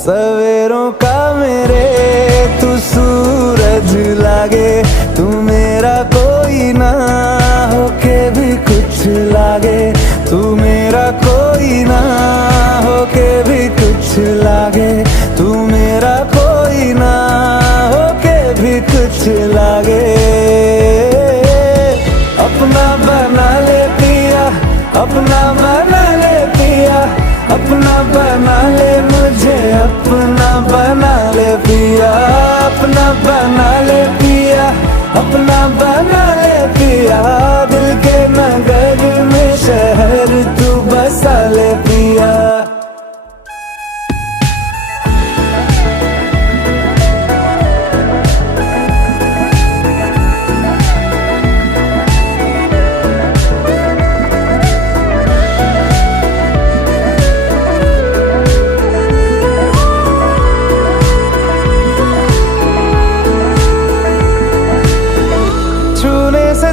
सवेरों का मेरे तू सूरज लागे, तू मेरा कोई ना होके भी कुछ लागे, तू मेरा कोई ना होके भी कुछ लागे, तू मेरा कोई ना होके भी कुछ लागे। अपना बना ले पिया, अपना बना ले पिया, अपना बना ले मुझे, अपना बना ले पिया, अपना बना ले पिया, अपना बना ले पिया। दिल के नगर में शहर तू बसा ले पिया। छूने से